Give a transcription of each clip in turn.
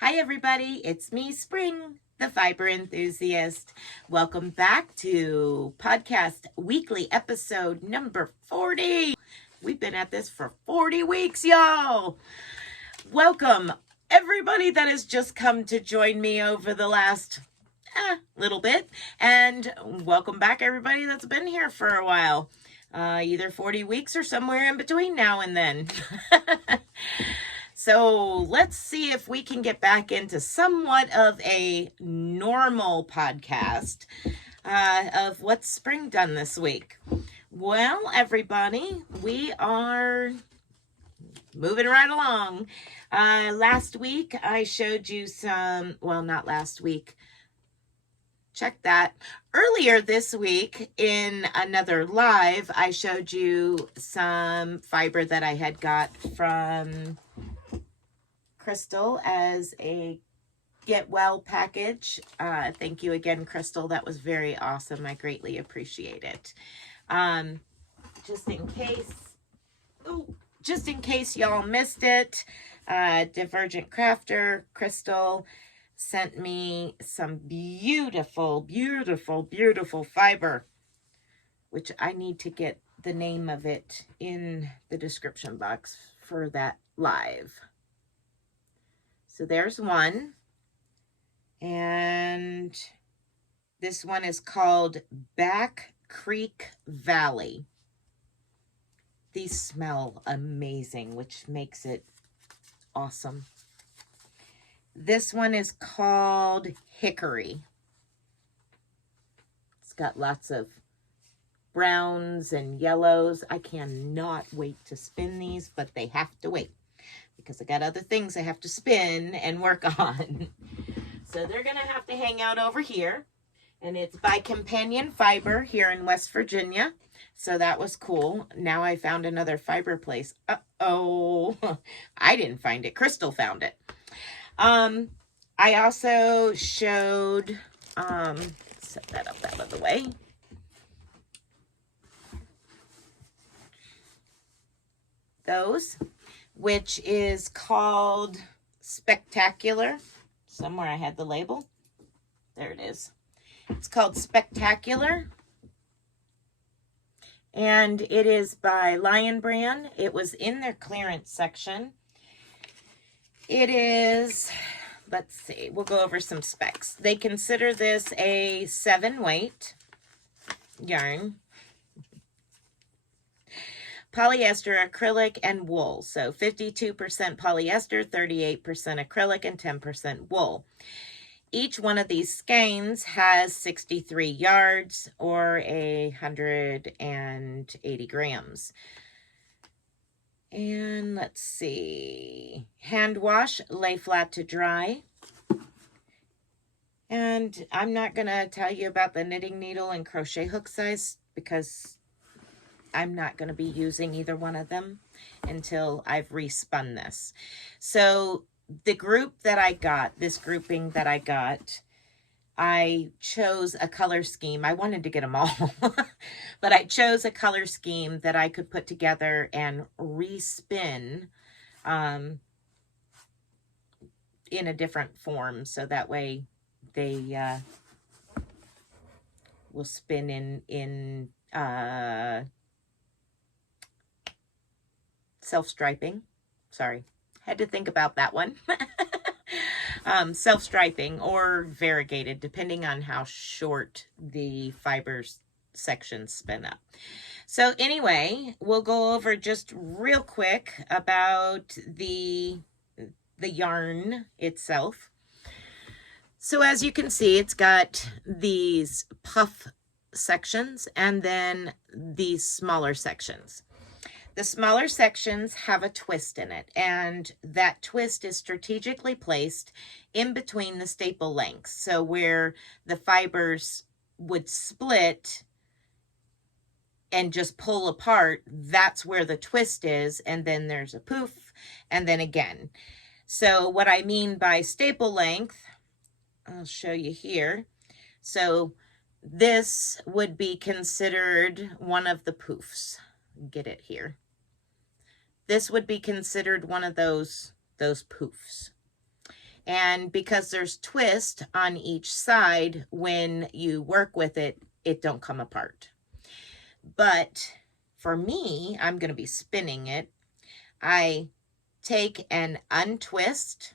Hi everybody, it's me, Spring, the fiber enthusiast. Welcome back to podcast weekly episode number 40. We've been at this for 40 weeks, y'all. Welcome everybody that has just come to join me over the last little bit. And welcome back everybody that's been here for a while. Either 40 weeks or somewhere in between now and then. So let's see if we can get back into somewhat of a normal podcast of what's Spring done this week. Well, everybody, we are moving right along. Last week, I showed you some, well, not last week. Check that. Earlier this week in another live, I showed you some fiber that I had got from Crystal as a get well package. Thank you again, Crystal. That was very awesome. I greatly appreciate it. Just in case y'all missed it, Divergent Crafter Crystal sent me some beautiful fiber, which I need to get the name of it in the description box for that live. So there's one, and this one is called Back Creek Valley. These smell amazing, which makes it awesome. This one is called Hickory. It's got lots of browns and yellows. I cannot wait to spin these, but they have to wait, because I got other things I have to spin and work on. So they're going to have to hang out over here. And it's by Companion Fiber here in West Virginia. So that was cool. Now I found another fiber place. Uh-oh. I didn't find it. Crystal found it. I also showed, set that up out of the way. Those, which is called Spectacular. Somewhere I had the label. There it is. It's called Spectacular. And it is by Lion Brand. It was in their clearance section. It is, let's see, we'll go over some specs. They consider this a 7-weight yarn. Polyester, acrylic, and wool. So 52% polyester, 38% acrylic, and 10% wool. Each one of these skeins has 63 yards or 180 grams. And let's see. Hand wash, lay flat to dry. And I'm not going to tell you about the knitting needle and crochet hook size because I'm not going to be using either one of them until I've respun this. So the group that I got, this grouping that I got, I chose a color scheme. I wanted to get them all, but I chose a color scheme that I could put together and respin in a different form. So that way they will spin in self-striping. Sorry, had to think about that one. Self-striping or variegated, depending on how short the fibers sections spin up. So anyway, we'll go over just real quick about the yarn itself. So as you can see, it's got these puff sections and then these smaller sections. The smaller sections have a twist in it, and that twist is strategically placed in between the staple lengths. So where the fibers would split and just pull apart, that's where the twist is, and then there's a poof, and then again. So what I mean by staple length, I'll show you here. So this would be considered one of the poofs. Get it here. This would be considered one of those poofs. And because there's twist on each side, when you work with it, it don't come apart. But for me, I'm going to be spinning it. I take and untwist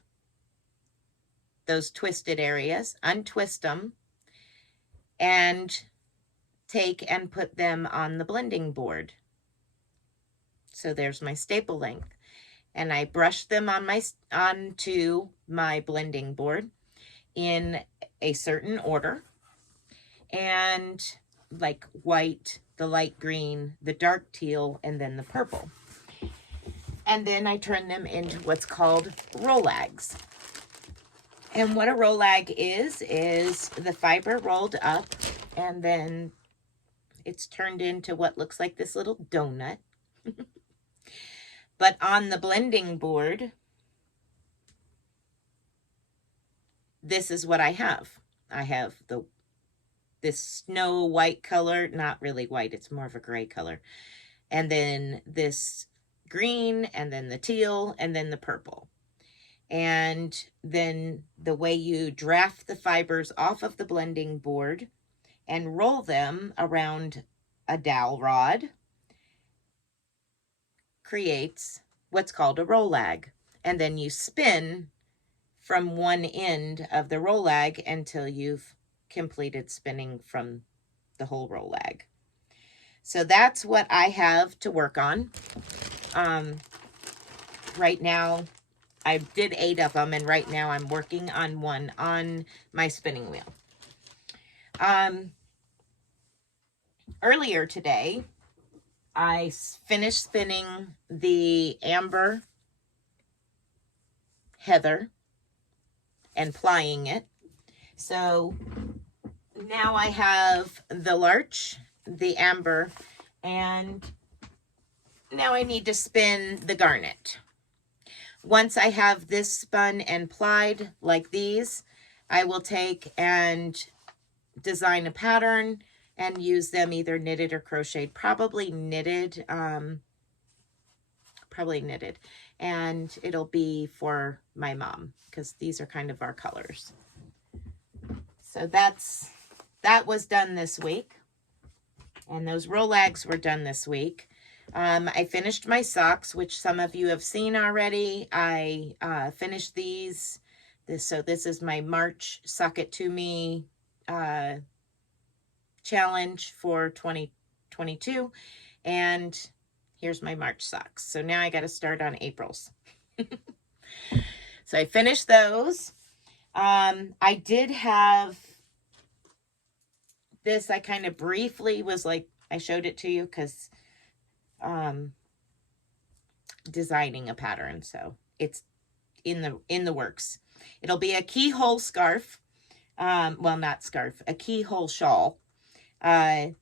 those twisted areas, untwist them, and take and put them on the blending board. So there's my staple length. And I brush them onto my blending board in a certain order. And like white, the light green, the dark teal, and then the purple. And then I turn them into what's called rollags. And what a rollag is the fiber rolled up, and then it's turned into what looks like this little donut. But on the blending board, this is what I have. I have this snow white color, not really white, it's more of a gray color. And then this green, and then the teal, and then the purple. And then the way you draft the fibers off of the blending board and roll them around a dowel rod creates what's called a rollag. And then you spin from one end of the rollag until you've completed spinning from the whole rollag. So that's what I have to work on. Right now, I did 8 of them, and right now I'm working on one on my spinning wheel. Earlier today, I finished spinning the amber heather and plying it. So now I have the larch, the amber, and now I need to spin the garnet. Once I have this spun and plied like these, I will take and design a pattern and use them either knitted or crocheted, probably knitted, and it'll be for my mom because these are kind of our colors. So that was done this week, and those rollags were done this week. I finished my socks, which some of you have seen already. I finished these. So this is my March Sock It To Me challenge for 2022. And here's my March socks. So now I got to start on April's. So I finished those. I did have this. I kind of briefly was like, I showed it to you because designing a pattern, so it's in the works. It'll be a keyhole scarf, well, not scarf, a keyhole shawl, and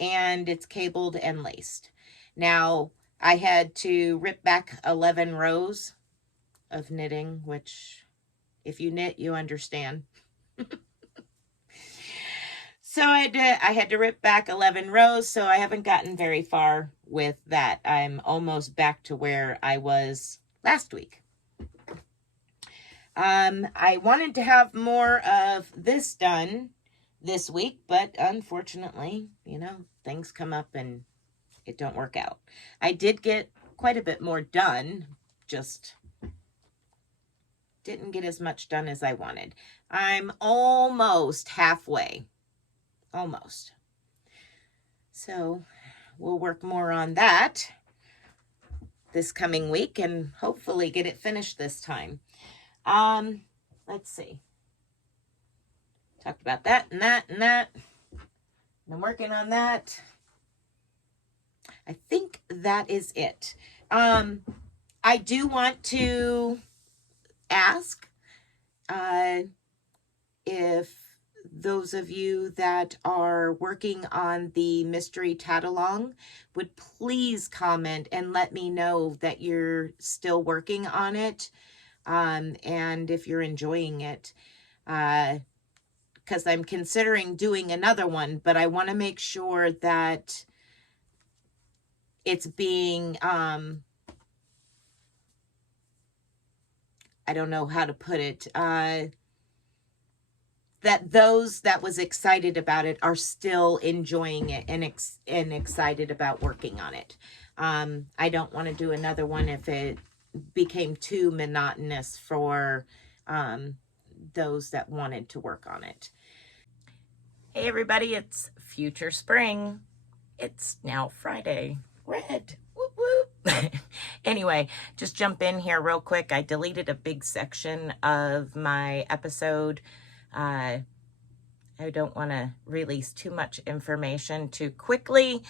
it's cabled and laced. Now I had to rip back 11 rows of knitting, which if you knit, you understand. So I had to rip back 11 rows, so I haven't gotten very far with that. I'm almost back to where I was last week. I wanted to have more of this done this week, but unfortunately, things come up and it don't work out. I did get quite a bit more done, just didn't get as much done as I wanted. I'm almost halfway. Almost. So we'll work more on that this coming week and hopefully get it finished this time. Let's see. Talked about that and that and that. I'm working on that. I think that is it. I do want to ask if those of you that are working on the mystery tag-along would please comment and let me know that you're still working on it, and if you're enjoying it, because I'm considering doing another one, but I want to make sure that it's being, I I don't know how to put it, that those that was excited about it are still enjoying it and excited about working on it. I don't want to do another one if it became too monotonous for those that wanted to work on it. Hey everybody, it's future spring. It's now Friday. Red. Whoop whoop. Anyway, just jump in here real quick. I deleted a big section of my episode. I don't want to release too much information too quickly.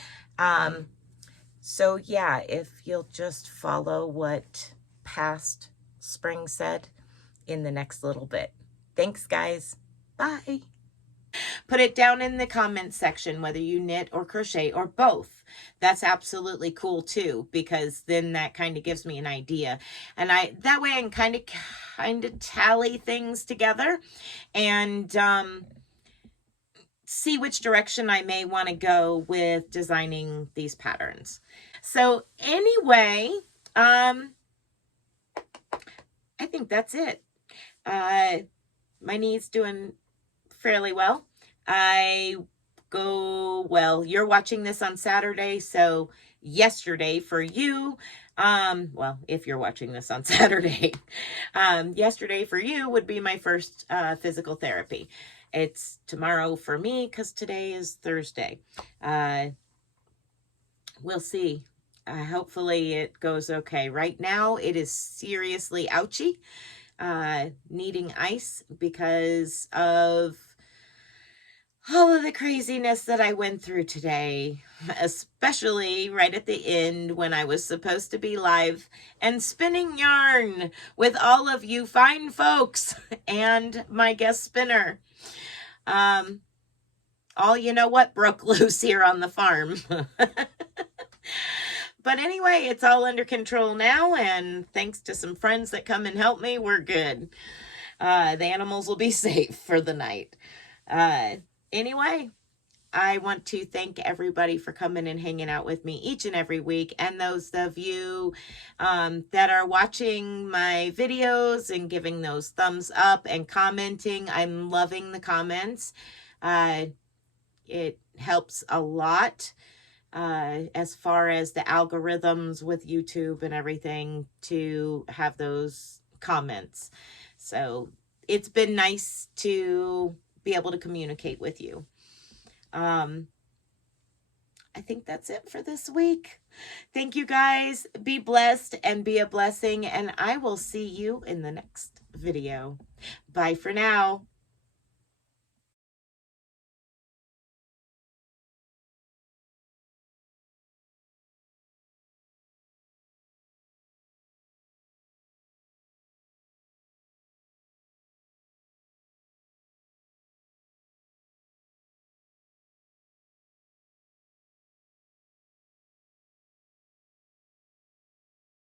So yeah, if you'll just follow what past spring said in the next little bit. Thanks, guys. Bye. Put it down in the comments section, whether you knit or crochet or both. That's absolutely cool too, because then that kind of gives me an idea. And that way I can kind of tally things together and see which direction I may want to go with designing these patterns. So anyway, I think that's it. My knee's doing fairly well. Well, you're watching this on Saturday, so yesterday for you, well, if you're watching this on Saturday, yesterday for you would be my first physical therapy. It's tomorrow for me because today is Thursday. We'll see. Hopefully it goes okay. Right now it is seriously ouchy, needing ice because of all of the craziness that I went through today, especially right at the end when I was supposed to be live and spinning yarn with all of you fine folks and my guest spinner. All you know what broke loose here on the farm. But anyway, it's all under control now, and thanks to some friends that come and help me, we're good. The animals will be safe for the night. Anyway, I want to thank everybody for coming and hanging out with me each and every week. And those of you that are watching my videos and giving those thumbs up and commenting, I'm loving the comments. It helps a lot as far as the algorithms with YouTube and everything to have those comments. So it's been nice to be able to communicate with you. I think that's it for this week. Thank you guys. Be blessed and be a blessing, and I will see you in the next video. Bye for now.